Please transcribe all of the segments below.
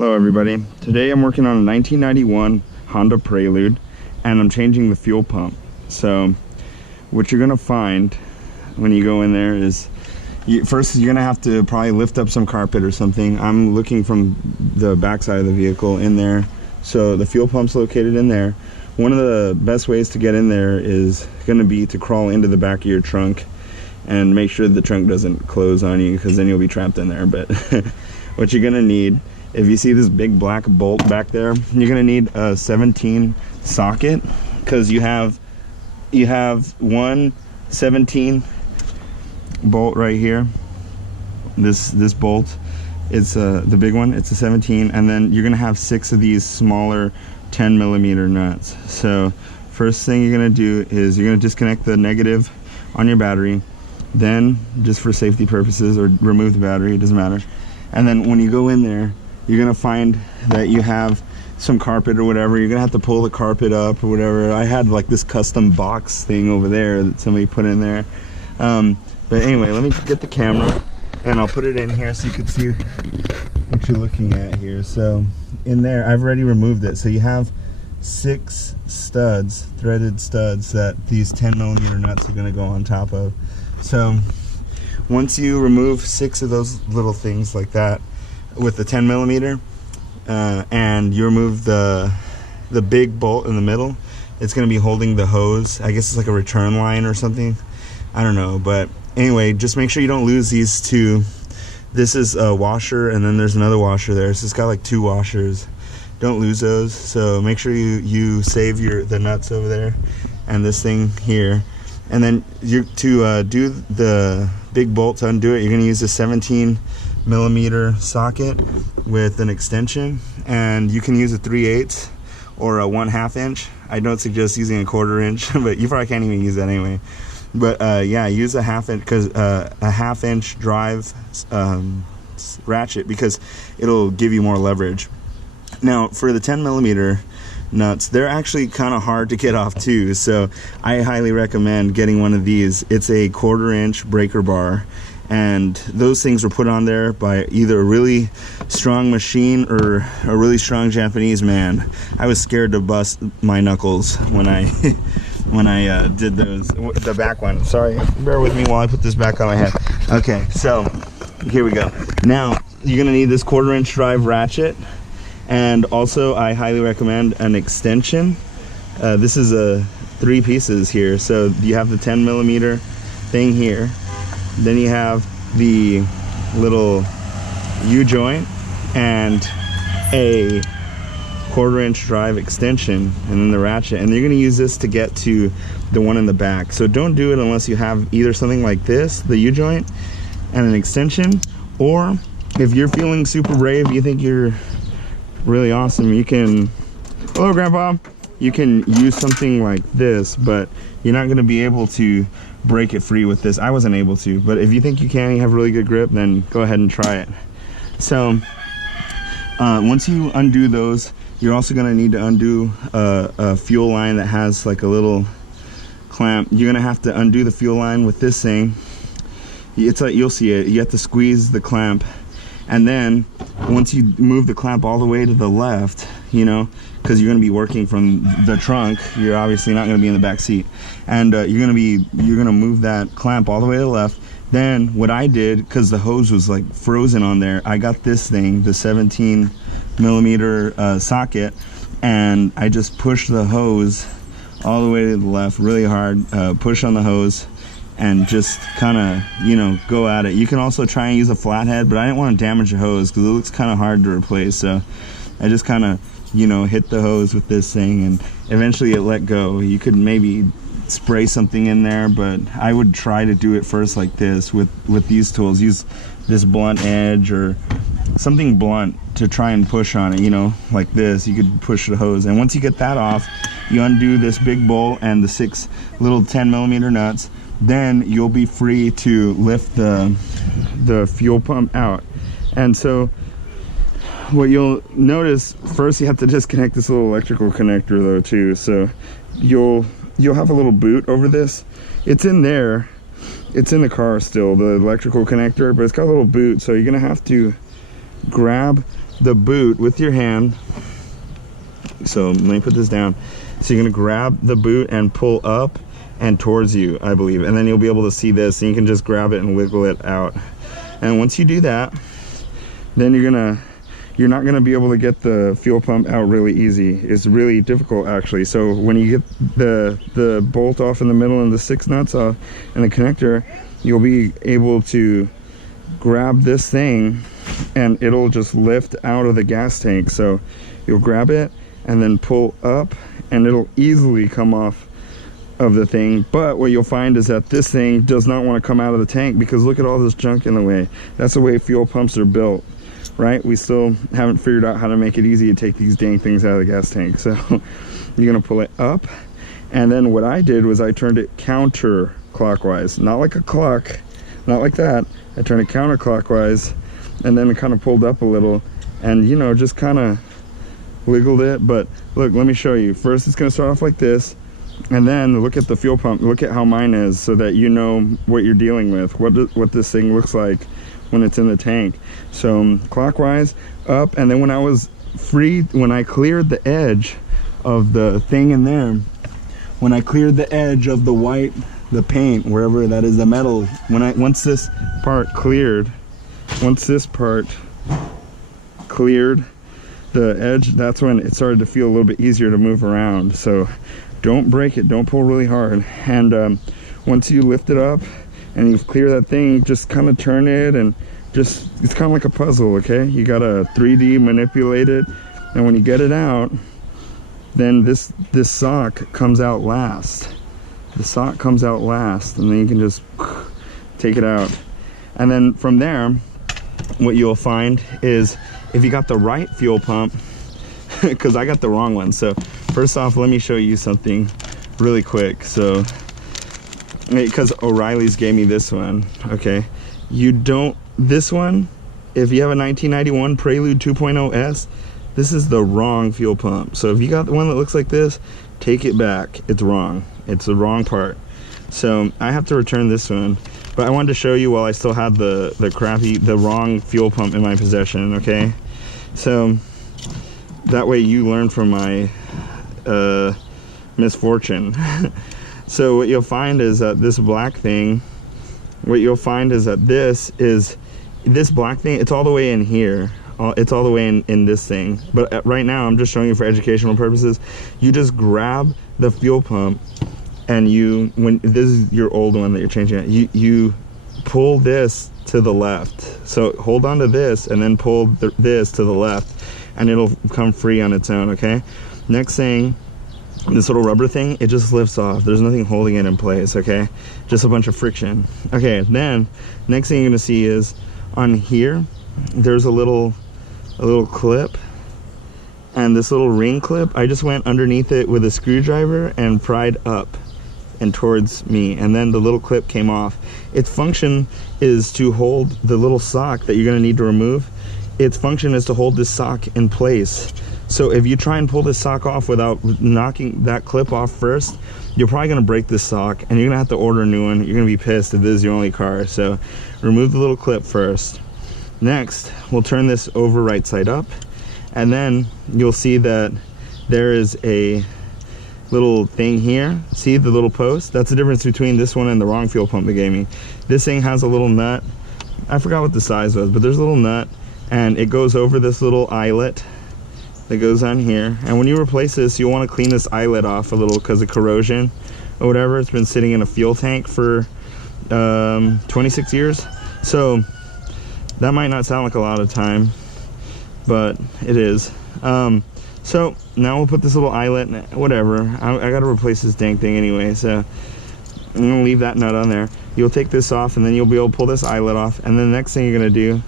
Hello everybody. Today I'm working on a 1991 Honda Prelude and I'm changing the fuel pump. So what you're gonna find when you go in there is first you're gonna have to probably lift up some carpet or something. I'm looking from the back side of the vehicle in there. So the fuel pump's located in there. One of the best ways to get in there is gonna be to crawl into the back of your trunk and make sure the trunk doesn't close on you, because then you'll be trapped in there. But what you're gonna need, if you see this big black bolt back there, you're gonna need a 17 socket, because you have one 17 bolt right here. This bolt, it's the big one, it's a 17, and then you're gonna have 6 of these smaller 10 millimeter nuts. So first thing you're gonna do is you're gonna disconnect the negative on your battery, then just for safety purposes, or remove the battery, it doesn't matter. And then when you go in there, you're gonna find that you have some carpet or whatever. You're gonna have to pull the carpet up or whatever. I had like this custom box thing over there that somebody put in there. But anyway, let me get the camera and I'll put it in here so you can see what you're looking at here. So in there, I've already removed it. So you have 6 studs, threaded studs, that these 10 millimeter nuts are gonna go on top of. So once you remove 6 of those little things like that with the 10 millimeter, and you remove the big bolt in the middle, it's going to be holding the hose. I guess it's like a return line or something, I don't know. But anyway, just make sure you don't lose these 2. This is a washer, and then there's another washer there, so it's got like 2 washers. Don't lose those. So make sure you save the nuts over there and this thing here. And then to do the big bolt, to undo it, you're going to use a 17 millimeter socket with an extension, and you can use a 3/8 or a 1/2 inch. I don't suggest using a 1/4 inch, but you probably can't even use that anyway. But yeah, use a 1/2 inch, because a 1/2 inch drive ratchet, because it'll give you more leverage. Now for the 10 millimeter nuts, they're actually kind of hard to get off too, so I highly recommend getting one of these. It's a 1/4 inch breaker bar, and those things were put on there by either a really strong machine or a really strong Japanese man. I was scared to bust my knuckles when I did those. The back one, sorry, bear with me while I put this back on my head. Okay, so here we go. Now you're gonna need this 1/4 inch drive ratchet, and also I highly recommend an extension. This is 3 pieces here. So you have the 10 millimeter thing here, then you have the little U-joint and a 1/4 inch drive extension, and then the ratchet, and you're going to use this to get to the one in the back. So don't do it unless you have either something like this, the U-joint and an extension, or if you're feeling super brave, you think you're really awesome, you can, hello grandpa, you can use something like this, but you're not going to be able to break it free with this. I wasn't able to, but if you think you can, you have really good grip, then go ahead and try it. So once you undo those, you're also going to need to undo a fuel line that has like a little clamp. You're going to have to undo the fuel line with this thing. It's like, you'll see it, you have to squeeze the clamp, and then once you move the clamp all the way to the left, you know, because you're going to be working from the trunk, you're obviously not going to be in the back seat, and you're going to move that clamp all the way to the left. Then what I did, because the hose was like frozen on there, I got this thing, the 17 millimeter socket, and I just pushed the hose all the way to the left really hard, push on the hose, and just kind of, you know, go at it. You can also try and use a flathead, but I didn't want to damage the hose because it looks kind of hard to replace. So I just kind of, you know, hit the hose with this thing, and eventually it let go. You could maybe spray something in there, but I would try to do it first like this with these tools. Use this blunt edge or something blunt to try and push on it, you know, like this. You could push the hose, and once you get that off, you undo this big bolt and the 6 little 10 millimeter nuts. Then you'll be free to lift the fuel pump out. And so what you'll notice, first you have to disconnect this little electrical connector though too. So you'll have a little boot over this. It's in there, it's in the car still, the electrical connector, but it's got a little boot, so you're gonna have to grab the boot with your hand. So let me put this down. So you're gonna grab the boot and pull up and towards you, I believe, and then you'll be able to see this, and you can just grab it and wiggle it out. And once you do that, then you're not gonna be able to get the fuel pump out really easy. It's really difficult, actually. So when you get the bolt off in the middle and the 6 nuts off and the connector, you'll be able to grab this thing and it'll just lift out of the gas tank. So you'll grab it and then pull up and it'll easily come off of the thing. But what you'll find is that this thing does not want to come out of the tank, because look at all this junk in the way. That's the way fuel pumps are built, right? We still haven't figured out how to make it easy to take these dang things out of the gas tank. So you're gonna pull it up, and then what I did was I turned it counterclockwise, not like a clock, not like that. I turned it counterclockwise, and then it kind of pulled up a little, and you know, just kind of wiggled it. But look, let me show you. First, it's gonna start off like this, and then look at the fuel pump. Look at how mine is, so that you know what you're dealing with, what this thing looks like when it's in the tank. So clockwise up, and then when I was free, when I cleared the edge of the thing in there, when I cleared the edge of the white, the paint, wherever that is, the metal, once this part cleared the edge, that's when it started to feel a little bit easier to move around. So don't break it, don't pull really hard. And once you lift it up and you clear that thing, just kind of turn it, and just, it's kind of like a puzzle, okay? You gotta 3D manipulate it, and when you get it out, then this sock comes out last. The sock comes out last, and then you can just take it out. And then from there, what you'll find is, if you got the right fuel pump, because I got the wrong one. So first off, let me show you something really quick. So, because O'Reilly's gave me this one, okay? This one, if you have a 1991 Prelude 2.0S, this is the wrong fuel pump. So if you got the one that looks like this, take it back. It's wrong. It's the wrong part. So I have to return this one. But I wanted to show you while I still had the wrong fuel pump in my possession, okay? So that way you learn from my misfortune. So what you'll find is that this black thing, this black thing, it's all the way in here. It's all the way in this thing. But right now, I'm just showing you for educational purposes. You just grab the fuel pump, and this is your old one that you're changing it, you pull this to the left. So hold on to this and then pull this to the left, and it'll come free on its own, okay? Next thing, this little rubber thing, it just lifts off. There's nothing holding it in place, okay? Just a bunch of friction. Okay, then next thing you're gonna see is on here, there's a little clip, and this little ring clip, I just went underneath it with a screwdriver and pried up and towards me, and then the little clip came off. Its function is to hold the little sock that you're gonna need to remove. Its function is to hold this sock in place. So if you try and pull this sock off without knocking that clip off first, you're probably gonna break this sock, and you're gonna have to order a new one. You're gonna be pissed if this is your only car. So remove the little clip first. Next, we'll turn this over right side up, and then you'll see that there is a little thing here. See the little post? That's the difference between this one and the wrong fuel pump they gave me. This thing has a little nut. I forgot what the size was, but there's a little nut, and it goes over this little eyelet that goes on here. And when you replace this, you'll want to clean this eyelet off a little because of corrosion or whatever. It's been sitting in a fuel tank for 26 years. So that might not sound like a lot of time, but it is. So now we'll put this little eyelet, whatever. I gotta replace this dang thing anyway, so I'm gonna leave that nut on there. You'll take this off, and then you'll be able to pull this eyelet off. And then the next thing you're gonna do,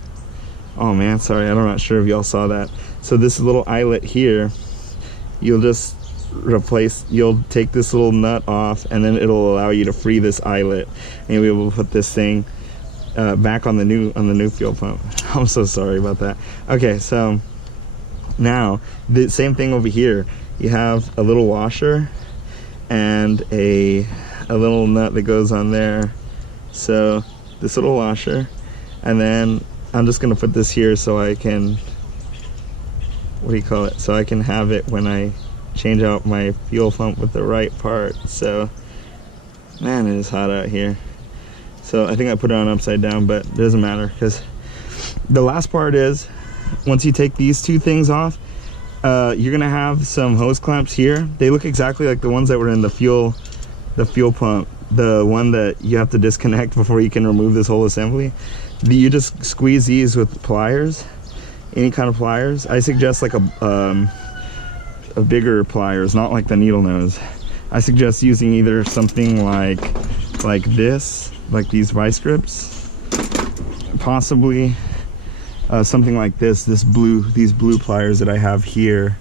oh man, sorry, I'm not sure if y'all saw that. So this little eyelet here, you'll just you'll take this little nut off, and then it'll allow you to free this eyelet, and you'll be able to put this thing back on the new fuel pump. I'm so sorry about that. Okay, so now the same thing over here. You have a little washer and a little nut that goes on there. So this little washer, and then I'm just gonna put this here so I can, what do you call it? So I can have it when I change out my fuel pump with the right part. So, man, it is hot out here. So I think I put it on upside down, but it doesn't matter, because the last part is, once you take these two things off, you're gonna have some hose clamps here. They look exactly like the ones that were in the fuel pump, the one that you have to disconnect before you can remove this whole assembly. You just squeeze these with pliers, any kind of pliers. I suggest like a bigger pliers, not like the needle nose. I suggest using either something like this, like these vice grips, possibly something like these blue pliers that I have here.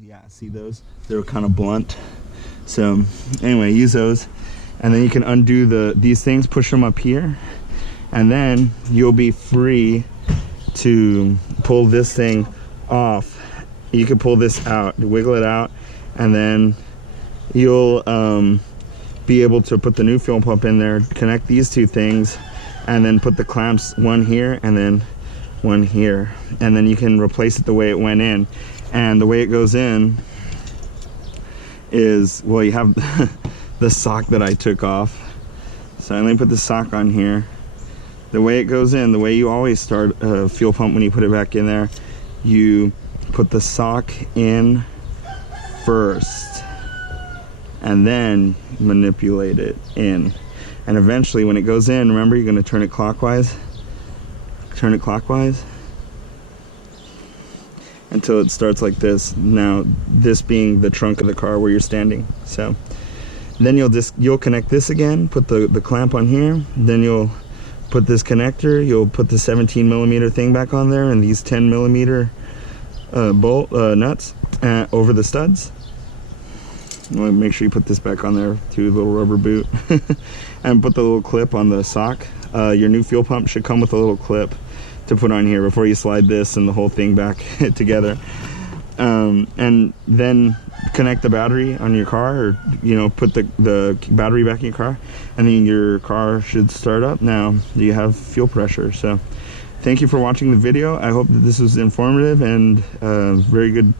Yeah, see those? They're kind of blunt. So anyway, use those, and then you can undo these things, push them up here, and then you'll be free to pull this thing off. You can pull this out, wiggle it out, and then you'll be able to put the new fuel pump in there, connect these two things, and then put the clamps, one here and then one here, and then you can replace it the way it went in. And the way it goes in is, well, you have the sock that I took off. So let me put the sock on here. The way it goes in, the way you always start a fuel pump when you put it back in there, you put the sock in first and then manipulate it in. And eventually when it goes in, remember, you're going to turn it clockwise. Turn it clockwise until it starts like this. Now, this being the trunk of the car where you're standing. So then you'll connect this again, put the clamp on here, then you'll put this connector, you'll put the 17mm thing back on there, and these 10mm bolt nuts over the studs. Make sure you put this back on there through the little rubber boot. And put the little clip on the sock. Your new fuel pump should come with a little clip to put on here before you slide this and the whole thing back together. And then connect the battery on your car, or put the battery back in your car, and then your car should start up. Now you have fuel pressure. So thank you for watching the video. I hope that this was informative and very good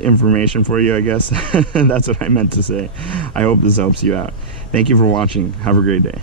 information for you, I guess. That's what I meant to say. I hope this helps you out. Thank you for watching. Have a great day.